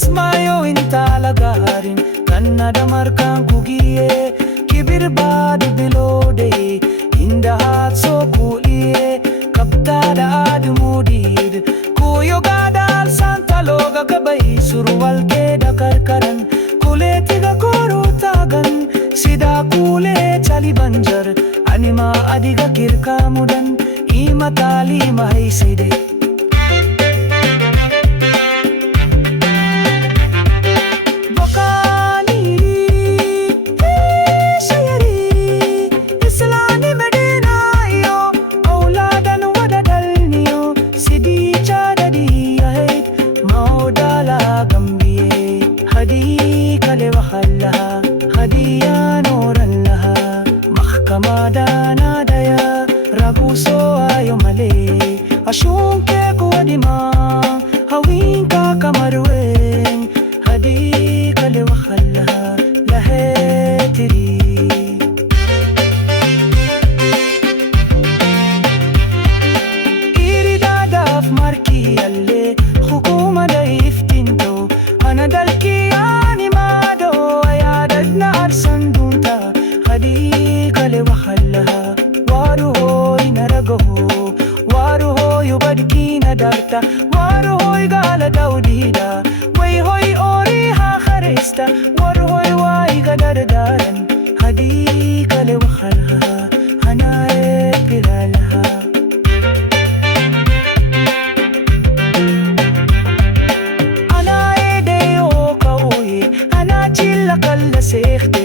ismayo intalagarin kannada markan kugiye kibir bad bilode inda hat so kuliye kaptada admudid kuyo gadal santaloga kabay surwal ke dakarkaran kuletiga korutagan sida kule chali banjar anima adiga kirkamudan imatali mahaiside هدية نورا لها محكمة دانا دايا رغوسو آيو مالي أشون كيك ودما هوين كاكا مروين هديك لوخلها لهيتري إيري دادا في ماركي اللي حكومة دايفتنتو أنا دالكي darta waru hoy gala daudida way hoy ori ha kharista waru hoy way gadardaran hadi kale wakhalha hana ekiralaha ana edeyo ka oye ana chilla kala sekhte